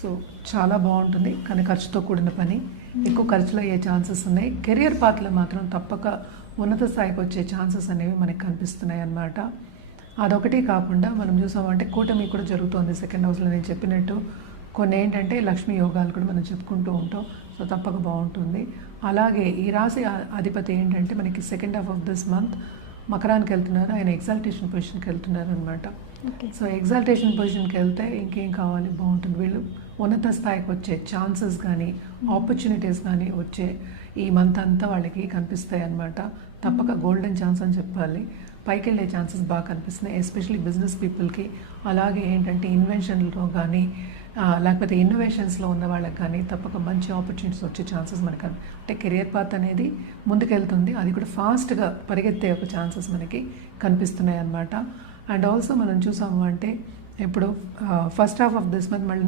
So చాలా బాగుంటుంది, కానీ ఖర్చుతో కూడిన పని, ఎక్కువ ఖర్చులు అయ్యే ఛాన్సెస్ ఉన్నాయి. కెరియర్ పాత్రలో మాత్రం తప్పక ఉన్నత స్థాయికి వచ్చే ఛాన్సెస్ అనేవి మనకి కనిపిస్తున్నాయి అన్నమాట. అదొకటి కాకుండా మనం చూసామంటే కూటమి కూడా జరుగుతోంది సెకండ్ హౌస్లో. నేను చెప్పినట్టు కొన్ని ఏంటంటే లక్ష్మీ యోగాలు కూడా మనం చెప్పుకుంటూ ఉంటాం. సో తప్పక బాగుంటుంది. అలాగే ఈ రాశి అధిపతి ఏంటంటే మనకి second half of this month మకరానికి వెళ్తున్నారు. ఆయన ఎగ్జాల్టేషన్ పొజిషన్కి వెళ్తున్నారు అనమాట. సో ఎగ్జాల్టేషన్ పొజిషన్కి వెళ్తే ఇంకేం కావాలి, బాగుంటుంది. వీళ్ళు ఉన్నత స్థాయికి వచ్చే ఛాన్సెస్ కానీ ఆపర్చునిటీస్ కానీ వచ్చే ఈ మంత్ అంతా వాళ్ళకి కనిపిస్తాయి అన్నమాట. తప్పక గోల్డెన్ ఛాన్స్ అని చెప్పాలి. పైకి వెళ్ళే ఛాన్సెస్ బాగా కనిపిస్తున్నాయి, ఎస్పెషలీ బిజినెస్ పీపుల్కి. అలాగే ఏంటంటే ఇన్వెన్షన్లో కానీ లేకపోతే ఇన్నోవేషన్స్లో ఉన్న వాళ్ళకి కానీ తప్పక మంచి ఆపర్చునిటీస్ వచ్చే ఛాన్సెస్ మనకు అంటే కెరియర్ పాత్ అనేది ముందుకెళ్తుంది. అది కూడా ఫాస్ట్గా పరిగెత్తే ఒక ఛాన్సెస్ మనకి కనిపిస్తున్నాయి అన్నమాట. అండ్ ఆల్సో మనం చూసాము అంటే ఇప్పుడు first half of this month మళ్ళీ